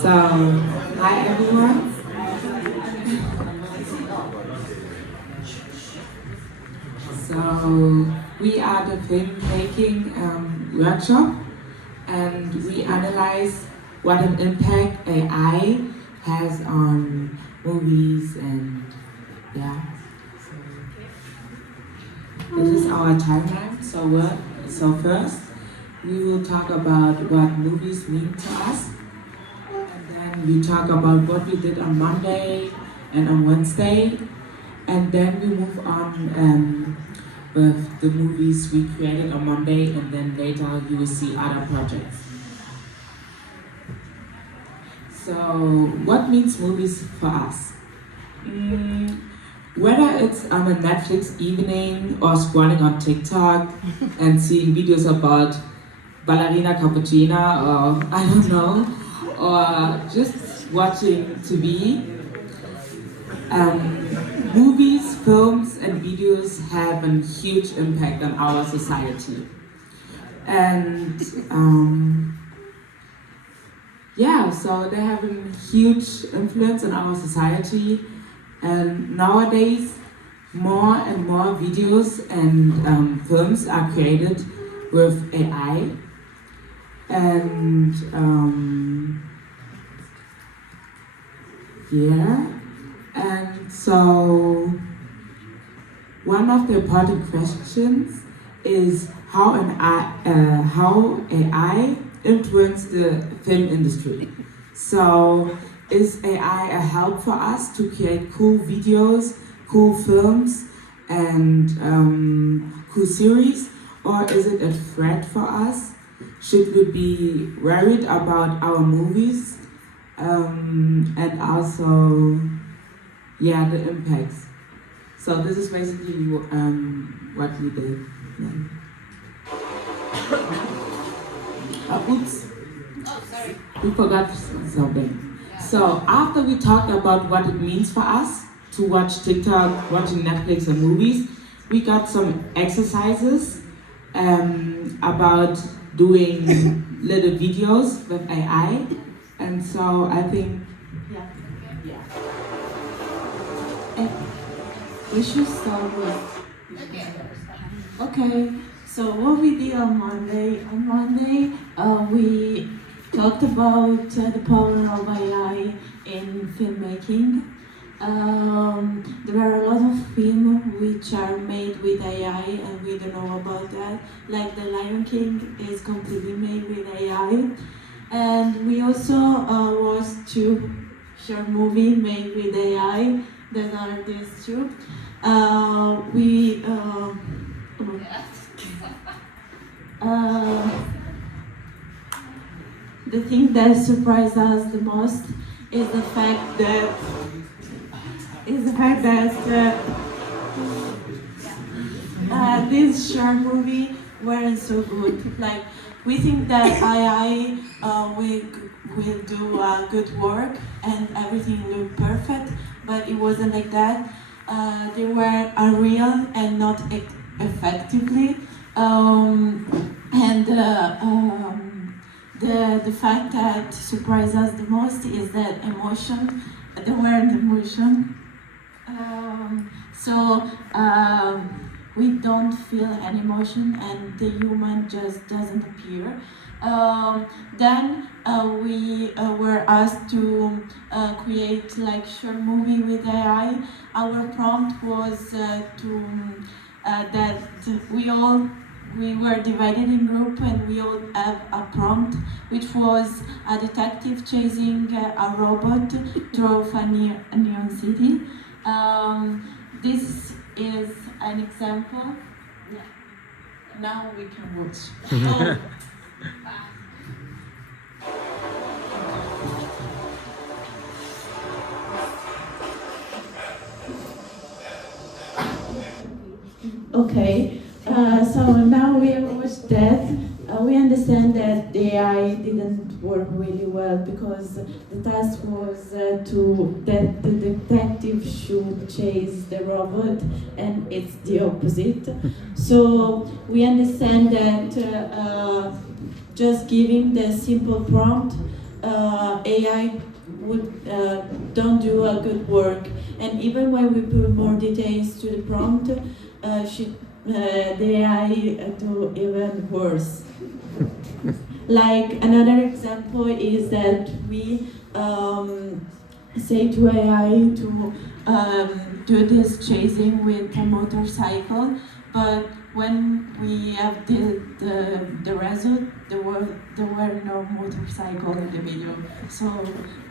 So, hi everyone. So, we are the filmmaking workshop, and we analyze what an impact AI has on movies and yeah. So, this is our timeline. So first, we will talk about what movies mean to us. And then we talk about what we did on Monday and on Wednesday. And then we move on with the movies we created on Monday, and then later you will see other projects. So, what means movies for us? Whether it's on a Netflix evening or scrolling on TikTok and seeing videos about ballerina cappuccina or I don't know, or just watching TV, movies, films, and videos have a huge impact on our society. And yeah, so they have a huge influence on our society. And nowadays, more and more videos and films are created with AI. And yeah, and so one of the important questions is how how AI influenced the film industry. So is AI a help for us to create cool videos, cool films, and cool series, or is it a threat for us? Should we be worried about our movies and also, yeah, the impacts? So this is basically what we did. Yeah. Oops, we forgot something. So after we talked about what it means for us to watch TikTok, watching Netflix and movies, we got some exercises about doing little videos with AI. And so I think, yeah. We should start with. Okay, so what we did on Monday? On Monday, we talked about the power of AI in filmmaking. There are a lot of films which are made with AI and we don't know about that. Like The Lion King is completely made with AI. And we also watched two short movies made with AI that are these two. The thing that surprised us the most is the fact that this short movie weren't so good. Like we think that AI will do good work and everything look perfect, but it wasn't like that. They were unreal and not effectively. The fact that surprised us the most is that emotion, there weren't emotion. We don't feel any emotion and the human just doesn't appear. Then we were asked to create like short movie with AI. Our prompt was that we were divided in group and we all have a prompt which was a detective chasing a robot through a neon city. This is an example. Yeah. Now we can watch. Okay, so now we have watched that. We understand that the AI didn't work really well because the task was that the detective should chase the robot, and it's the opposite. So we understand that just giving the simple prompt AI would don't do a good work. And even when we put more details to the prompt, the AI do even worse. Like another example is that we say to AI to do this chasing with a motorcycle, but when we have the result, there were no motorcycle in the video. So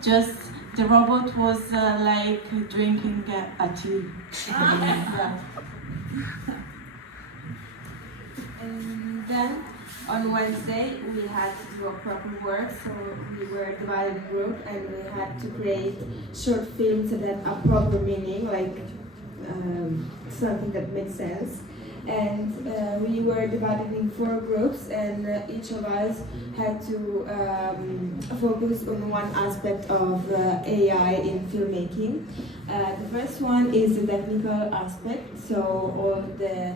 just the robot was like drinking a tea. Yeah. And then on Wednesday we had to do a proper work, so we were divided in group and we had to create short films that have a proper meaning, like something that makes sense. And we were divided in 4 groups, and each of us had to focus on one aspect of AI in filmmaking. The first one is the technical aspect, so all the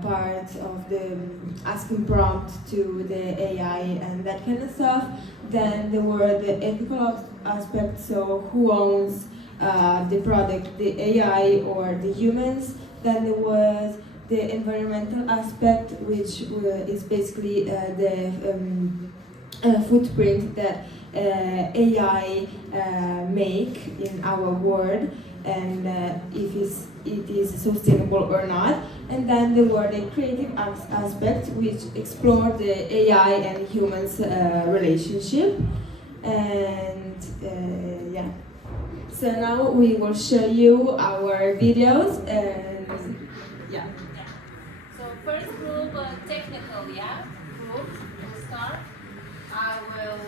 parts of the asking prompt to the AI and that kind of stuff. Then there were the ethical aspect, so who owns the product, the AI or the humans. Then there was the environmental aspect, which is basically the footprint that AI make in our world, and if it is sustainable or not. And then there were the creative aspect, which explored the AI and humans relationship. And yeah. So now we will show you our videos, and yeah. So first group, technical, yeah? Group, we'll start. I will...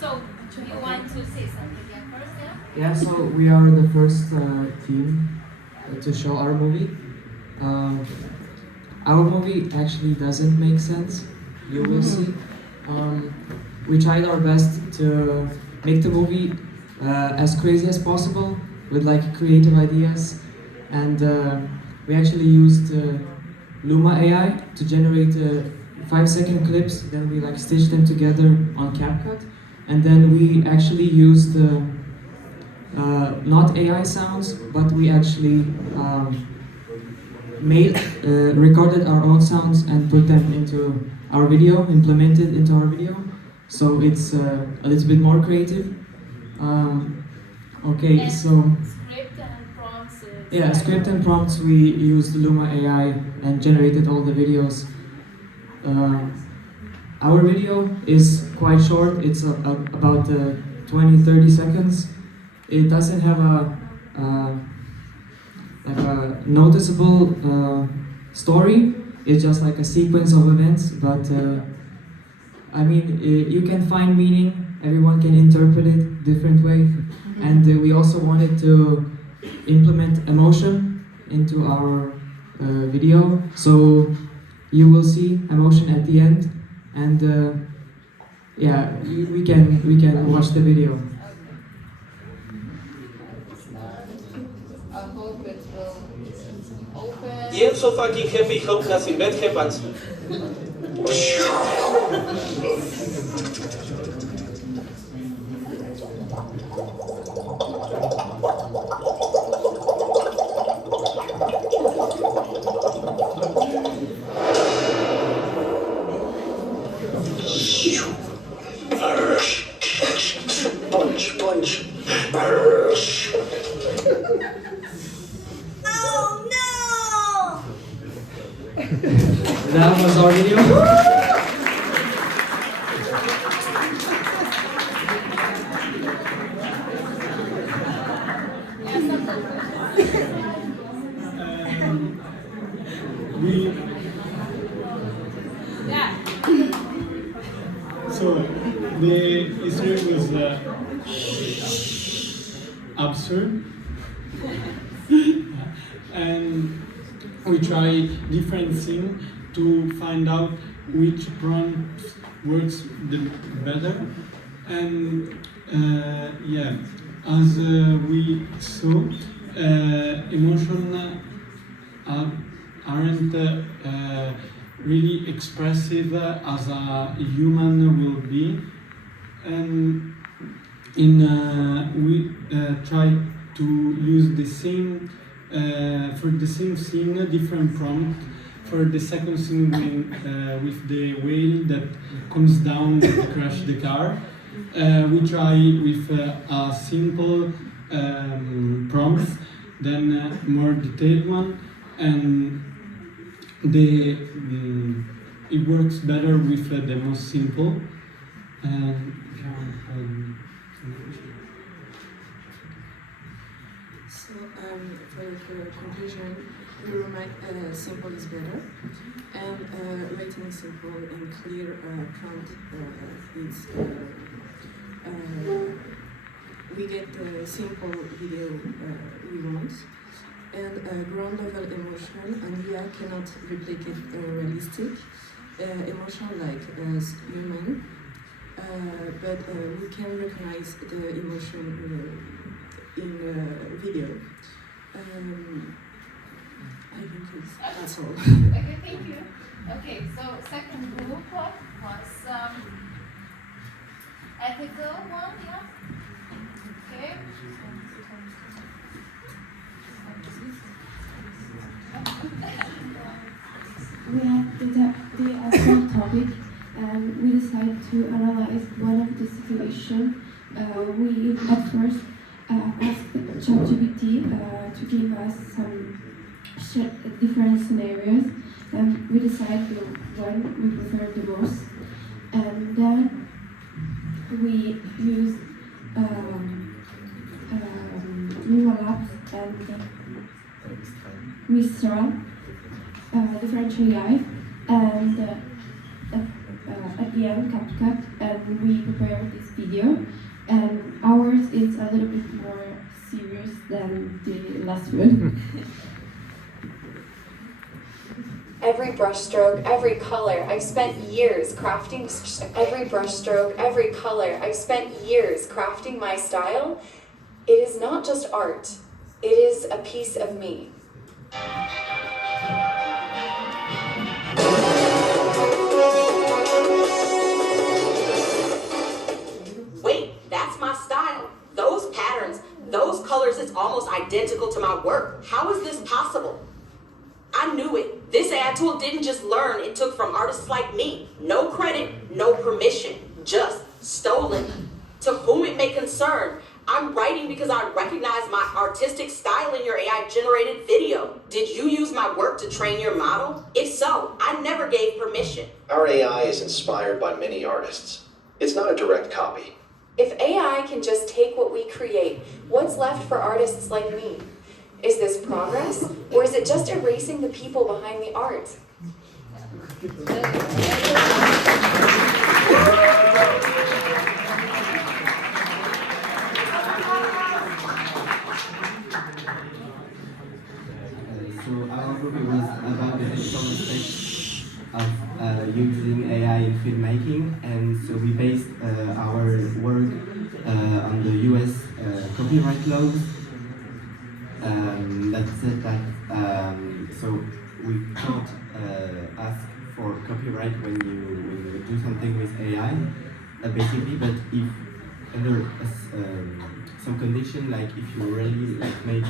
So, do you want to say something first, yeah? Yeah, so we are the first team to show our movie. Our movie actually doesn't make sense, you will see. We tried our best to make the movie as crazy as possible with like creative ideas, and we actually used Luma AI to generate 5-second clips. Then we like stitched them together on CapCut, and then we actually used not AI sounds, but we actually recorded our own sounds and put them into our video, implemented into our video. So it's a little bit more creative. Okay, And so script and prompts. yeah, script and prompts, we used Luma AI and generated all the videos. Our video is quite short, it's about 20-30 seconds. It doesn't have like a noticeable story, it's just like a sequence of events, but I mean, you can find meaning, everyone can interpret it different way. And we also wanted to implement emotion into our video, so you will see emotion at the end, and yeah, we can watch the video. I hope it will open. You're so fucking happy, hope nothing bad happens. Punch, punch. Oh no! That was our video. So the history was absurd, and we try different things to find out which prompt works the better. And yeah, as we saw, emotion aren't really expressive as a human will be. And we try to use the same for the same scene, a different prompt. For the second scene, with the whale that comes down and crash the car, we try with a simple prompt, then more detailed one, and it works better with the most simple. So for the conclusion, we remind simple is better, and writing simple and clear prompt is we get the simple video we want, and ground level emotion, and we cannot replicate realistic emotion like as human, but we can recognize the emotion in video. I think that's all. Okay, thank you. Okay, so second group was ethical one, yeah? Okay. We had the actual topic, and we decided to analyze one of the situations. We at first asked ChatGPT to give us some different scenarios, and we decided the one we preferred the most. And then we used neural labs and Mistral, the French AI, and at the end CapCut, and we prepared this video. And ours is a little bit more serious than the last one. Every brushstroke, every color, I've spent years crafting. Every brushstroke, every color, I've spent years crafting my style. It is not just art, it is a piece of me. Wait, that's my style. Those patterns, those colors, it's almost identical to my work. How is this possible? I knew it. This ad tool didn't just learn, it took from artists like me. No credit, no permission, just stolen. To whom it may concern, I'm writing because I recognize my artistic style in your AI-generated video. Did you use my work to train your model? If so, I never gave permission. Our AI is inspired by many artists. It's not a direct copy. If AI can just take what we create, what's left for artists like me? Is this progress, or is it just erasing the people behind the art? So our group was about the ethical aspects of using AI in filmmaking, and so we based our work on the US copyright laws. That said that, so we can't ask for copyright when you do something with AI, basically. But if under some condition, like if you really make a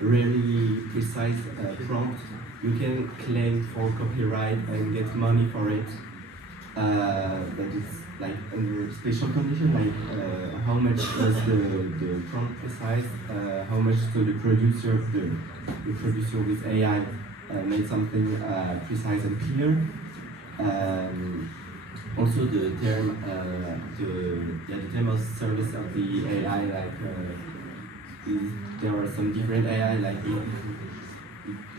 really precise prompt, you can claim for copyright and get money for it. But it's like under special condition, like how much was the prompt precise, how much to the producer with AI made something precise and clear. Also the term, the term of service of the AI, like there are some different AI, like it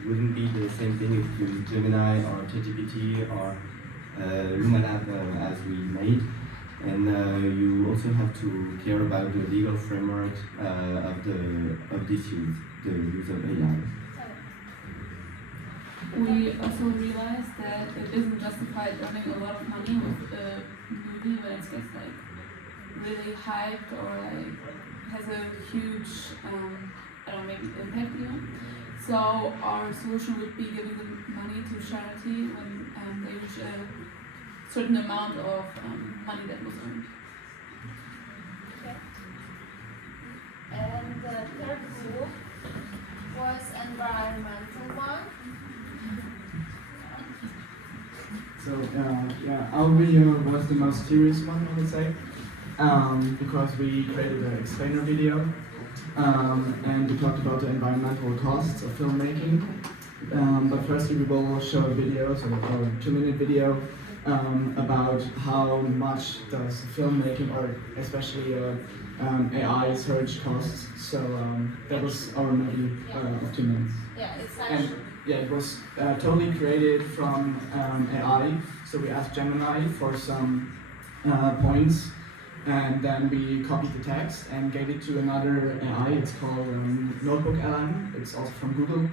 wouldn't be the same thing if you use Gemini or ChatGPT or Lumalab as we made, and you also have to care about the legal framework of this use, the use of AI. We also realized that it isn't justified earning a lot of money with a movie when it gets like really hyped or like has a huge maybe impact even. So our solution would be giving the money to charity when they reach a certain amount of money that was earned. Okay. And the third group was environmental one. So yeah, our video was the most serious one, I would say, because we created an explainer video, and we talked about the environmental costs of filmmaking. But firstly, we will show a video, so a 2-minute video, about how much does filmmaking, or especially AI search costs. So that was our movie of 2 minutes. Yeah, it's And actually. yeah, it was totally created from AI. So we asked Gemini for some points, and then we copied the text and gave it to another AI. It's called Notebook LM. It's also from Google,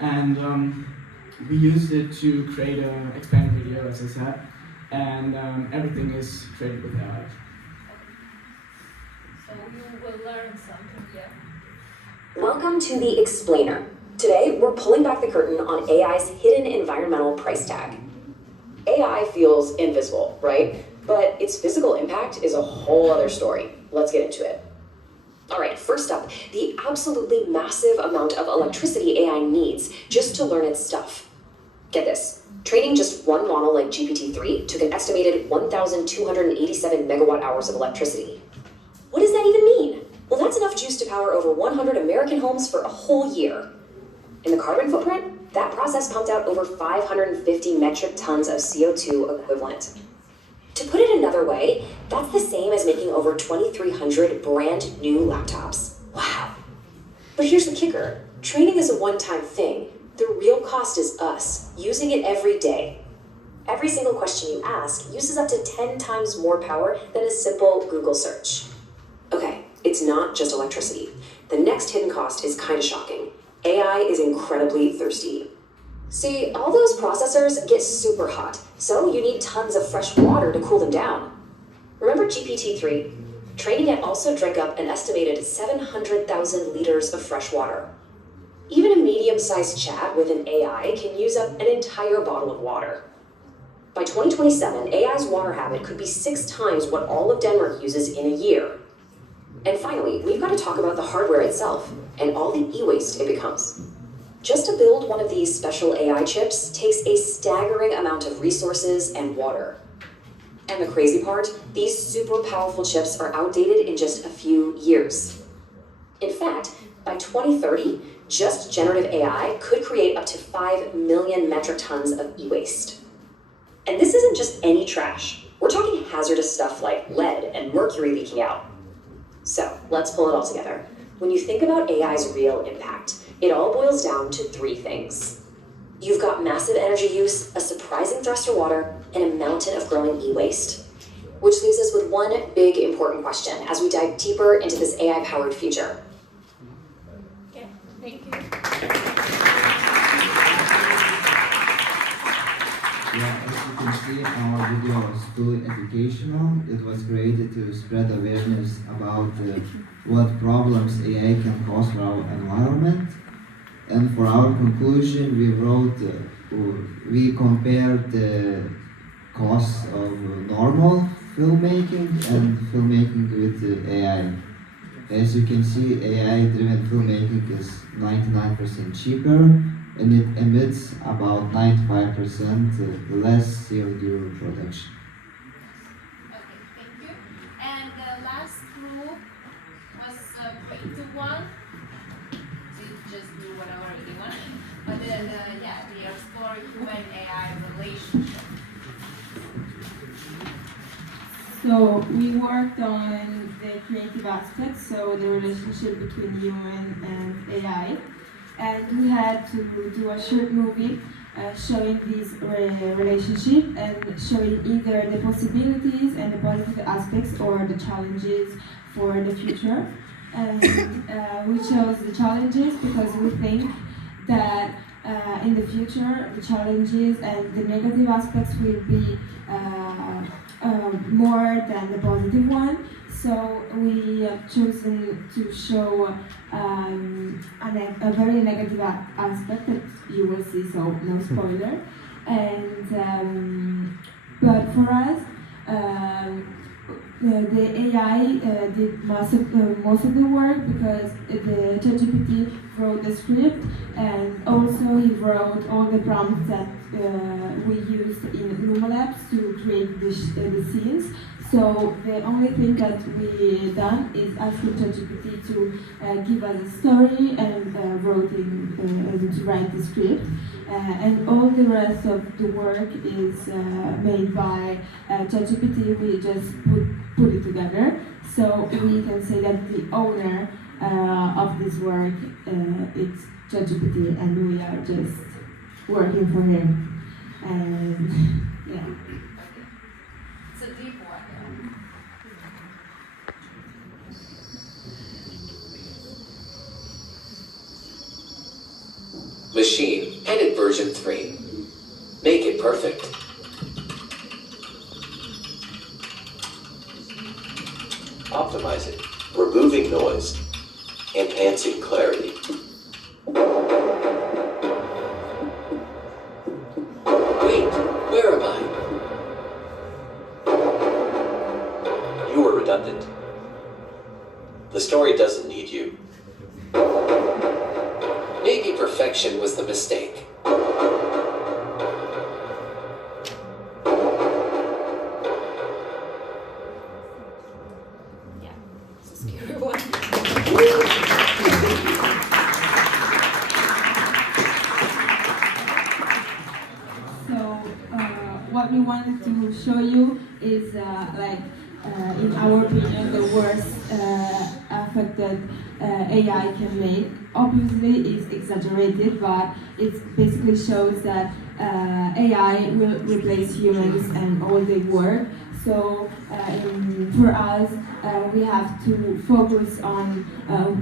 and we used it to create an explainer video, as I said, and everything is created with AI. So you will learn something, yeah. Welcome to the explainer. Today, we're pulling back the curtain on AI's hidden environmental price tag. AI feels invisible, right? But its physical impact is a whole other story. Let's get into it. All right, first up, the absolutely massive amount of electricity AI needs just to learn its stuff. Get this, training just one model like GPT-3 took an estimated 1,287 megawatt hours of electricity. What does that even mean? Well, that's enough juice to power over 100 American homes for a whole year. In the carbon footprint, that process pumped out over 550 metric tons of CO2 equivalent. To put it another way, that's the same as making over 2,300 brand new laptops. Wow. But here's the kicker. Training is a one-time thing. The real cost is us, using it every day. Every single question you ask uses up to 10 times more power than a simple Google search. Okay, it's not just electricity. The next hidden cost is kind of shocking. AI is incredibly thirsty. See, all those processors get super hot, so you need tons of fresh water to cool them down. Remember GPT-3? Training it also drank up an estimated 700,000 liters of fresh water. Even a medium-sized chat with an AI can use up an entire bottle of water. By 2027, AI's water habit could be 6 times what all of Denmark uses in a year. And finally, we've got to talk about the hardware itself and all the e-waste it becomes. Just to build one of these special AI chips takes a staggering amount of resources and water. And the crazy part, these super powerful chips are outdated in just a few years. In fact, by 2030, just generative AI could create up to 5 million metric tons of e-waste. And this isn't just any trash. We're talking hazardous stuff like lead and mercury leaking out. So let's pull it all together. When you think about AI's real impact, it all boils down to 3 things. You've got massive energy use, a surprising thrust of water, and a mountain of growing e-waste. Which leaves us with one big important question as we dive deeper into this AI-powered future. Okay, thank you. Yeah, as you can see, our video was fully educational. It was created to spread awareness about what problems AI can cause for our environment. And for our conclusion, we compared the costs of normal filmmaking and filmmaking with AI. As you can see, AI-driven filmmaking is 99% cheaper, and it emits about 95% less CO2 production. Okay, thank you. And the last group was 3 to 1. So you just do whatever you want. But then, yeah, we explore human AI relationship. So we worked on the creative aspects, so the relationship between human and AI. And we had to do a short movie showing this relationship and showing either the possibilities and the positive aspects or the challenges for the future. And we chose the challenges because we think that in the future the challenges and the negative aspects will be more than the positive one. So we have chosen to show a very negative aspect that you will see, so no spoiler. And but for us, the AI did most of the work because the ChatGPT wrote the script, and also he wrote all the prompts that we used in Luma Labs to create the scenes. So the only thing that we done is ask ChatGPT to give us a story and to write the script, and all the rest of the work is made by ChatGPT. We just put it together, so we can say that the owner of this work it's ChatGPT, and we are just working for him. And yeah. It's a deep one. Machine, edit version 3. Make it perfect. Optimize it, removing noise, enhancing clarity. Wait, where am I? You were redundant. The story doesn't need you. Maybe perfection was the mistake. Scary one. So what we wanted to show you is in our opinion, the worst effect that AI can make. Obviously, it's exaggerated, but it basically shows that AI will replace humans and all their work. So for us, we have to focus on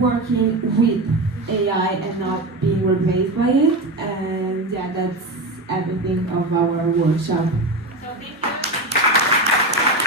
working with AI and not being replaced by it. And yeah, that's everything of our workshop.